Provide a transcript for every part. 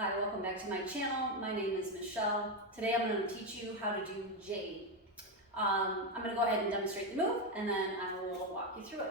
Hi, welcome back to my channel. My name is Michelle. Today I'm going to teach you how to do jade. I'm going to go ahead and demonstrate the move and then I will walk you through it.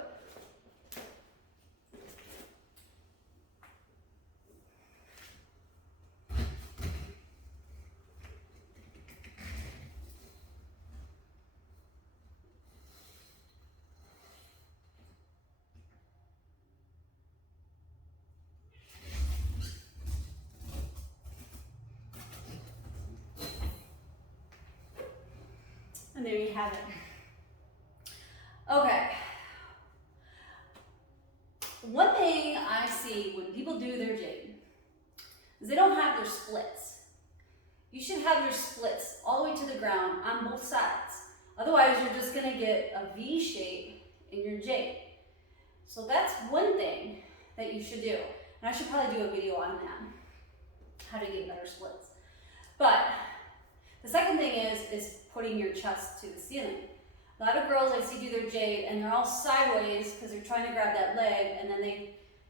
And there you have it. Okay. One thing I see when people do their jade is they don't have their splits. You should have your splits all the way to the ground on both sides. Otherwise, you're just going to get a V shape in your jade. So that's one thing that you should do. And I should probably do a video on that, how to get better splits. But the second thing is putting your chest to the ceiling. A lot of girls I see do their jade and they're all sideways because they're trying to grab that leg and then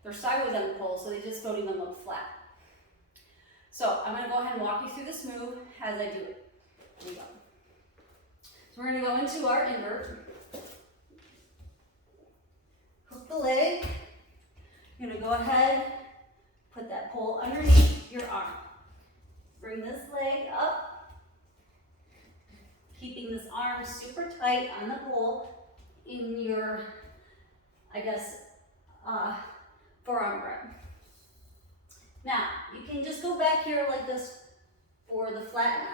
they're sideways on the pole, so they just don't even look flat. So I'm going to go ahead and walk you through this move as I do it. Here we go. So we're going to go into our invert. Hook the leg. You're going to go ahead, put that pole underneath your arm. Bring this leg up, keeping this arm super tight on the pole in your, forearm grip. Now, you can just go back here like this for the flatten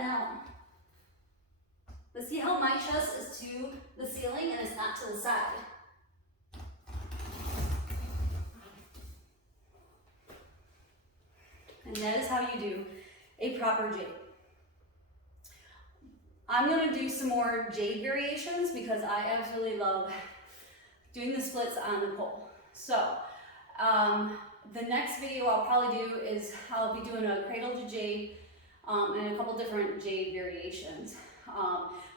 out. But see how my chest is to the ceiling and it's not to the side. And that is how you do a proper jade. I'm going to do some more jade variations because I absolutely love doing the splits on the pole. So the next video I'll probably do is I'll be doing a cradle to jade and a couple different jade variations.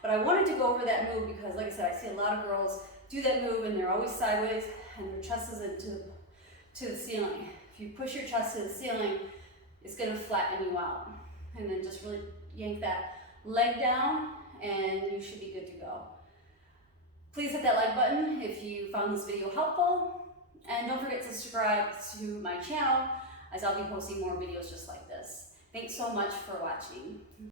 But I wanted to go over that move because, like I said, I see a lot of girls do that move and they're always sideways and their chest is to the ceiling. If you push your chest to the ceiling, it's going to flatten you out. And then just really yank that leg down and you should be good to go. Please hit that like button if you found this video helpful. And don't forget to subscribe to my channel as I'll be posting more videos just like this. Thanks so much for watching.